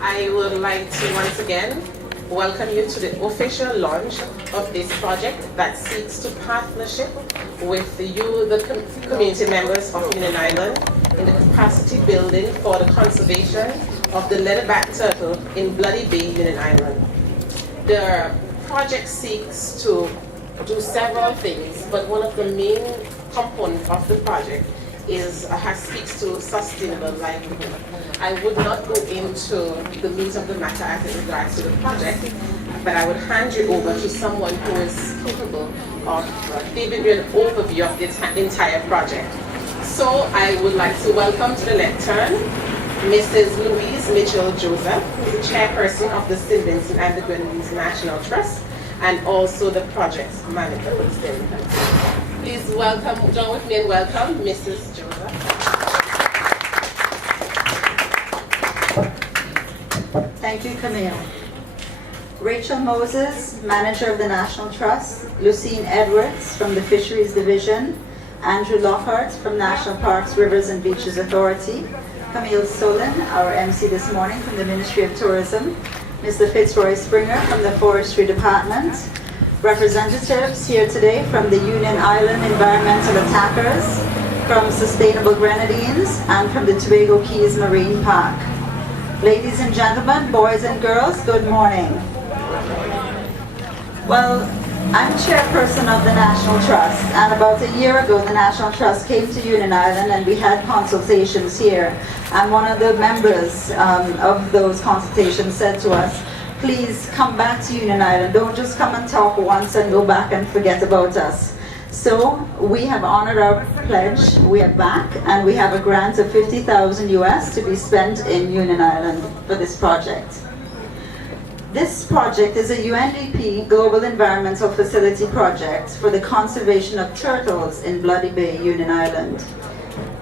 I would like to once again welcome you to the official launch of this project that seeks to partnership with the community members of Union Island in the capacity building for the conservation of the leatherback turtle in Bloody Bay, Union Island. The project seeks to do several things, but one of the main components of the project speaks to sustainable livelihood. I would not go into the meat of the matter as it regards to the project, but I would hand you over to someone who is capable of giving you an overview of the entire project. So I would like to welcome to the lectern Mrs. Louise Mitchell-Joseph, who is the chairperson of the St. Vincent and the Grenadines National Trust, and also the project manager for the steering committee. Please welcome, join with me and welcome Mrs. Joseph. Thank you, Camille. Rachel Moses, manager of the National Trust, Lucine Edwards from the Fisheries Division, Andrew Lockhart from National Parks, Rivers and Beaches Authority, Camille Solon, our MC this morning from the Ministry of Tourism, Mr. Fitzroy Springer from the Forestry Department, representatives here today from the Union Island Environmental Attackers, from Sustainable Grenadines, and from the Tobago Keys Marine Park. Ladies and gentlemen, boys and girls, good morning. Well, I'm chairperson of the National Trust, and about a year ago the National Trust came to Union Island and we had consultations here, and one of the members of those consultations said to us, please come back to Union Island, don't just come and talk once and go back and forget about us. So we have honored our pledge, we are back, and we have a grant of 50,000 US to be spent in Union Island for this project. This project is a UNDP Global Environmental Facility project for the conservation of turtles in Bloody Bay, Union Island.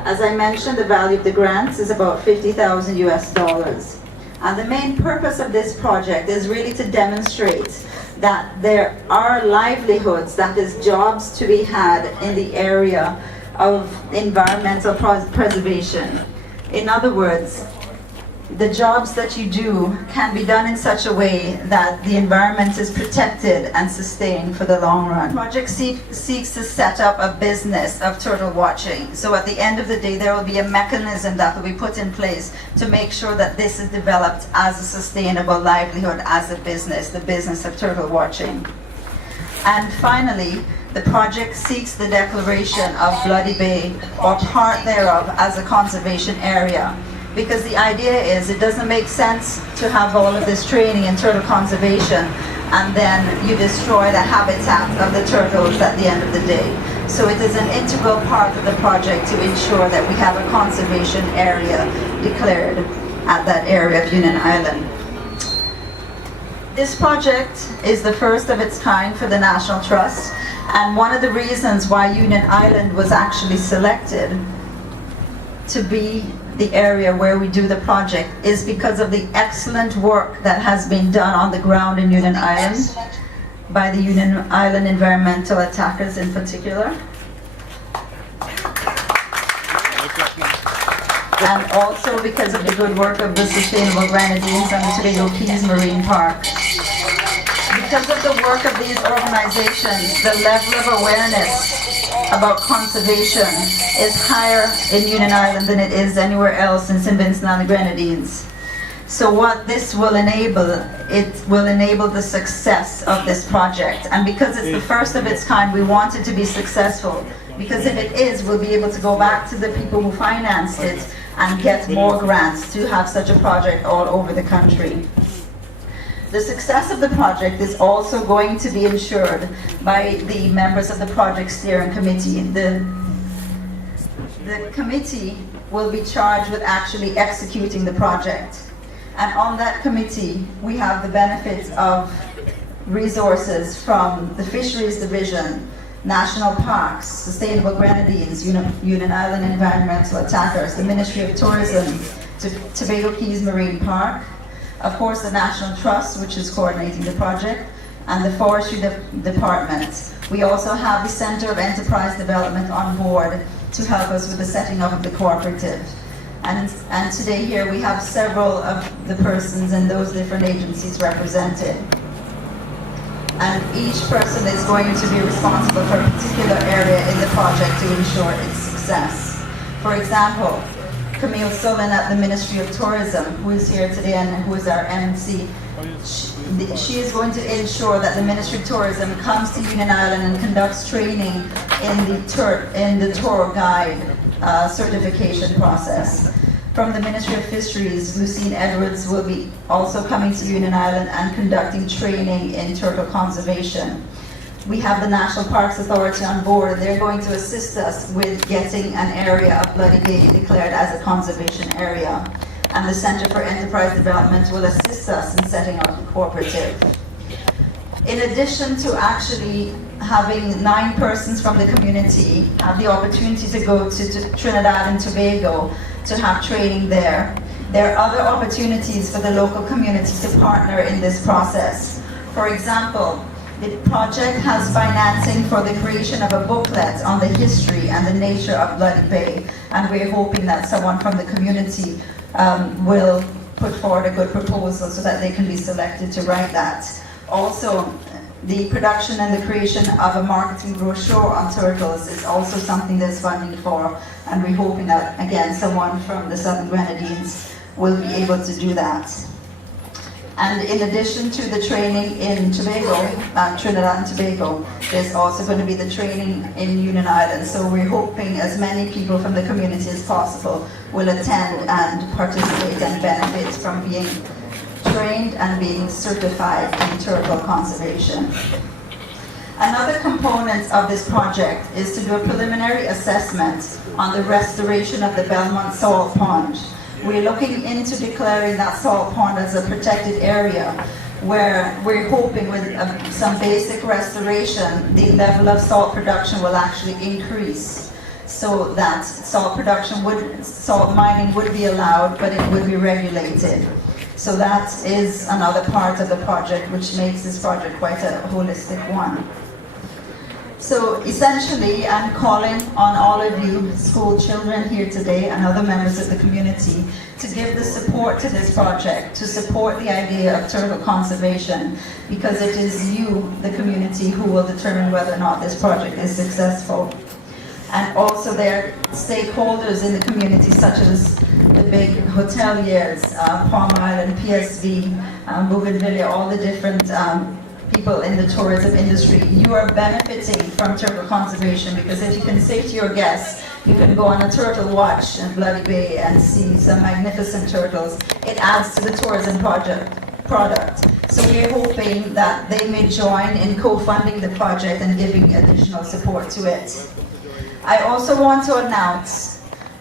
As I mentioned, the value of the grants is about 50,000 US dollars. And the main purpose of this project is really to demonstrate that there are livelihoods, that is jobs to be had in the area of environmental preservation. In other words, the jobs that you do can be done in such a way that the environment is protected and sustained for the long run. The project seeks to set up a business of turtle watching. So at the end of the day, there will be a mechanism that will be put in place to make sure that this is developed as a sustainable livelihood as a business, the business of turtle watching. And finally, the project seeks the declaration of Bloody Bay, or part thereof, as a conservation area. Because the idea is it doesn't make sense to have all of this training in turtle conservation and then you destroy the habitat of the turtles at the end of the day. So it is an integral part of the project to ensure that we have a conservation area declared at that area of Union Island. This project is the first of its kind for the National Trust, and one of the reasons why Union Island was actually selected to be the area where we do the project is because of the excellent work that has been done on the ground in Union Island by the Union Island environmental attackers in particular. And also because of the good work of the Sustainable Grenadines and the Tobago Keys Marine Park. Because of the work of these organizations, the level of awareness about conservation is higher in Union Island than it is anywhere else in St. Vincent and the Grenadines. So what this will enable, it will enable the success of this project. And because it's the first of its kind, we want it to be successful. Because if it is, we'll be able to go back to the people who financed it and get more grants to have such a project all over the country. The success of the project is also going to be ensured by the members of the project steering committee. The committee will be charged with actually executing the project. And on that committee, we have the benefits of resources from the Fisheries Division, National Parks, Sustainable Grenadines, Union Island Environmental Attackers, the Ministry of Tourism, Tobago Keys Marine Park, of course the National Trust, which is coordinating the project, and the Forestry Department. We also have the Center of Enterprise Development on board to help us with the setting up of the cooperative. And today here we have several of the persons in those different agencies represented. And each person is going to be responsible for a particular area in the project to ensure its success. For example, Camille Sullivan at the Ministry of Tourism, who is here today and who is our MC, she is going to ensure that the Ministry of Tourism comes to Union Island and conducts training in the tour guide certification process. From the Ministry of Fisheries, Lucine Edwards will be also coming to Union Island and conducting training in turtle conservation. We have the National Parks Authority on board. They're going to assist us with getting an area of Bloody Bay declared as a conservation area. And the Center for Enterprise Development will assist us in setting up a cooperative. In addition to actually having 9 persons from the community have the opportunity to go to Trinidad and Tobago to have training there, there are other opportunities for the local community to partner in this process. For example, the project has financing for the creation of a booklet on the history and the nature of Bloody Bay, and we're hoping that someone from the community will put forward a good proposal so that they can be selected to write that. Also, the production and the creation of a marketing brochure on turtles is also something there's funding for, and we're hoping that, again, someone from the Southern Grenadines will be able to do that. And in addition to the training in Tobago, Trinidad and Tobago, there's also going to be the training in Union Island. So we're hoping as many people from the community as possible will attend and participate and benefit from being trained and being certified in turtle conservation. Another component of this project is to do a preliminary assessment on the restoration of the Belmont Salt Pond. We're looking into declaring that salt pond as a protected area, where we're hoping with some basic restoration, the level of salt production will actually increase, so that salt mining would be allowed, but it would be regulated. So that is another part of the project, which makes this project quite a holistic one. So essentially, I'm calling on all of you school children here today and other members of the community to give the support to this project, to support the idea of turtle conservation, because it is you, the community, who will determine whether or not this project is successful. And also there are stakeholders in the community, such as the big hoteliers, Palm Island, PSV, Bougainvillea, all the different people in the tourism industry. You are benefiting from turtle conservation, because if you can say to your guests, you can go on a turtle watch in Bloody Bay and see some magnificent turtles, it adds to the tourism product. So we're hoping that they may join in co-funding the project and giving additional support to it. I also want to announce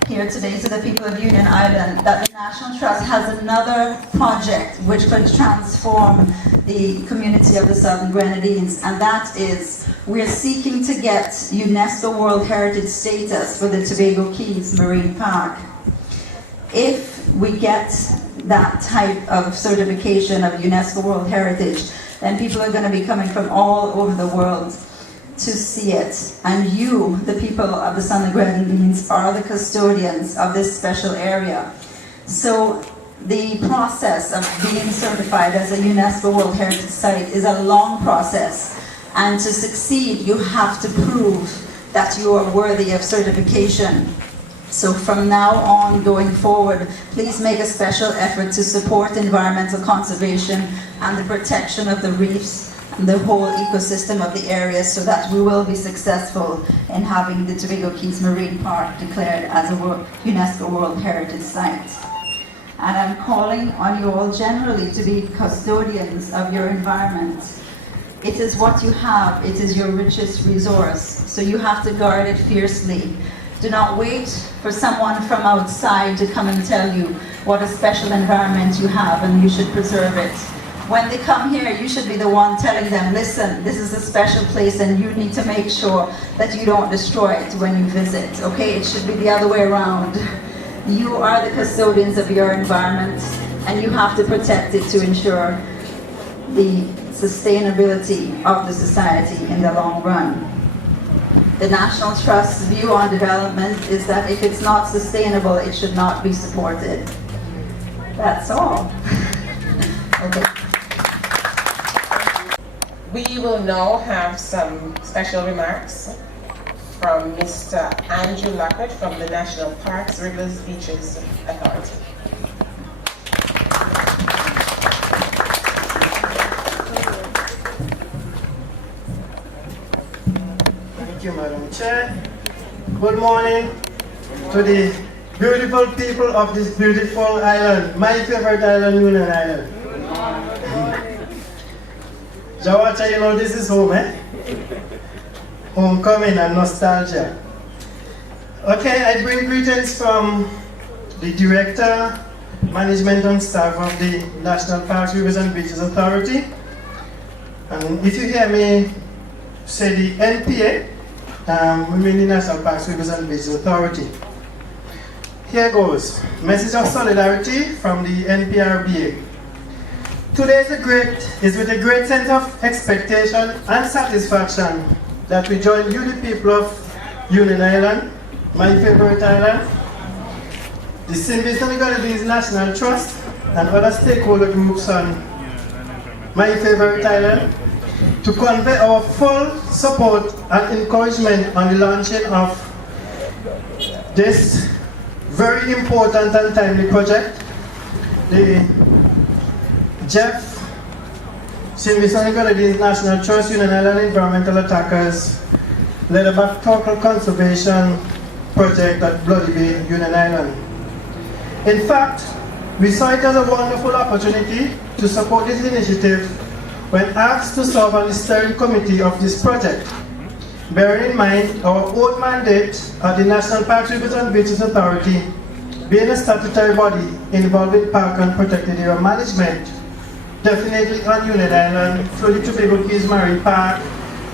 here today to the people of Union Island that the National Trust has another project which could transform the community of the Southern Grenadines, and that is we're seeking to get UNESCO World Heritage status for the Tobago Keys Marine Park. If we get that type of certification of UNESCO World Heritage, then people are going to be coming from all over the world to see it. And you, the people of the Southern Grenadines, are the custodians of this special area. So the process of being certified as a UNESCO World Heritage Site is a long process. And to succeed, you have to prove that you are worthy of certification. So from now on, going forward, please make a special effort to support environmental conservation and the protection of the reefs and the whole ecosystem of the area, so that we will be successful in having the Tobago Keys Marine Park declared as a UNESCO World Heritage Site. And I'm calling on you all generally to be custodians of your environment. It is what you have, it is your richest resource, so you have to guard it fiercely. Do not wait for someone from outside to come and tell you what a special environment you have and you should preserve it. When they come here, you should be the one telling them, listen, this is a special place and you need to make sure that you don't destroy it when you visit, okay? It should be the other way around. You are the custodians of your environment and you have to protect it to ensure the sustainability of the society in the long run. The National Trust's view on development is that if it's not sustainable, it should not be supported. That's all. Okay. We will now have some special remarks from Mr. Andrew Lockett from the National Parks, Rivers, Beaches Authority. Thank you, Madam Chair. Good morning to the beautiful people of this beautiful island, my favorite island, Union Island. Jawacha, you know this is home, eh? Homecoming and nostalgia. Okay, I bring greetings from the Director, Management and Staff of the National Parks, Rivers and Beaches Authority. And if you hear me say the NPA, we mean the National Parks, Rivers and Beaches Authority. Here goes. Message of solidarity from the NPRBA. Today is with a great sense of expectation and satisfaction that we join you, the people of Union Island, my favorite island, the Vincent and Grenadines National Trust, and other stakeholder groups on my favorite island, to convey our full support and encouragement on the launching of this very important and timely project, the Jeff St. Vincent and Grenadines National Trust Union Island Environmental Attackers Leatherback Turtle Conservation Project at Bloody Bay, Union Island. In fact, we saw it as a wonderful opportunity to support this initiative when asked to serve on the steering committee of this project, bearing in mind our own mandate at the National Parks, Rivers and Beaches Authority, being a statutory body involved in park and protected area management, definitely on Union Island, through the Tobago Keys Marine Park,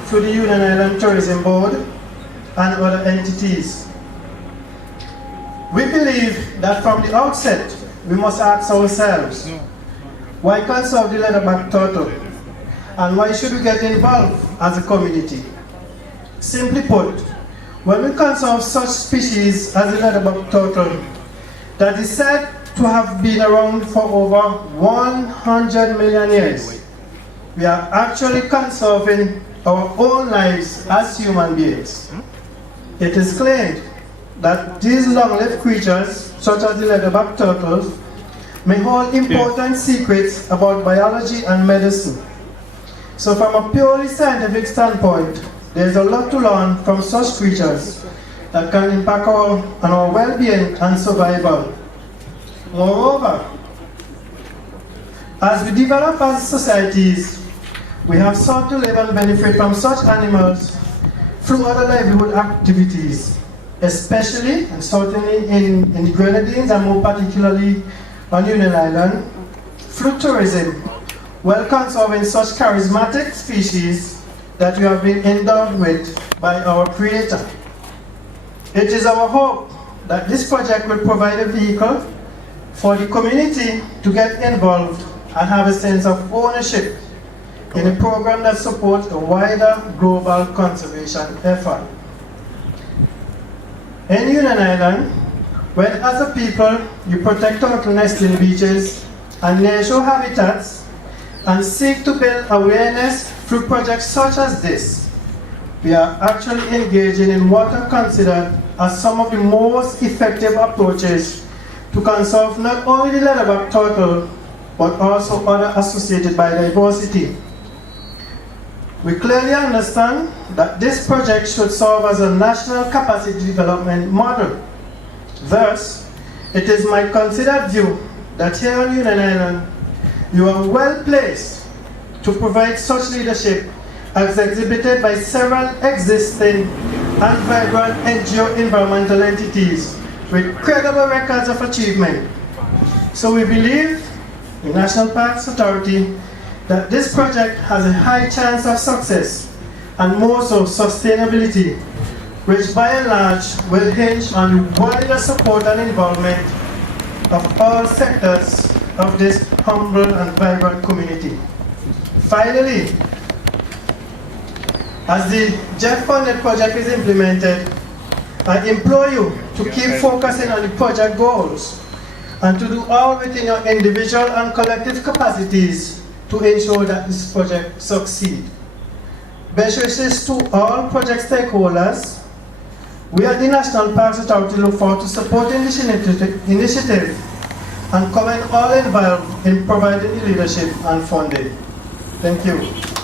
through the Union Island Tourism Board, and other entities. We believe that from the outset, we must ask ourselves, why conserve the leatherback turtle? And why should we get involved as a community? Simply put, when we conserve such species as the leatherback turtle, that is said to have been around for over 100 million years, we are actually conserving our own lives as human beings. It is claimed that these long-lived creatures, such as the leatherback turtles, may hold important secrets about biology and medicine. So from a purely scientific standpoint, there is a lot to learn from such creatures that can impact on our well-being and survival. Moreover, as we develop as societies, we have sought to live and benefit from such animals through other livelihood activities, especially and certainly in the Grenadines and more particularly on Union Island, through tourism, while conserving such charismatic species that we have been endowed with by our Creator. It is our hope that this project will provide a vehicle for the community to get involved and have a sense of ownership in a program that supports a wider global conservation effort. In Union Island, when as a people you protect turtle nesting beaches and natural habitats and seek to build awareness through projects such as this, we are actually engaging in what are considered as some of the most effective approaches to conserve not only the leatherback turtle, but also other associated biodiversity. We clearly understand that this project should serve as a national capacity development model. Thus, it is my considered view that here on Union Island, you are well placed to provide such leadership as exhibited by several existing and vibrant NGO environmental entities with credible records of achievement. So we believe, the National Parks Authority, that this project has a high chance of success and more so sustainability, which by and large will hinge on the wider support and involvement of all sectors of this humble and vibrant community. Finally, As the JEF funded project is implemented, I implore you to keep focusing on the project goals and to do all within your individual and collective capacities to ensure that this project succeeds. Best wishes to all project stakeholders. We at the National Parks Authority look forward to supporting this initiative and commend all involved in providing the leadership and funding. Thank you.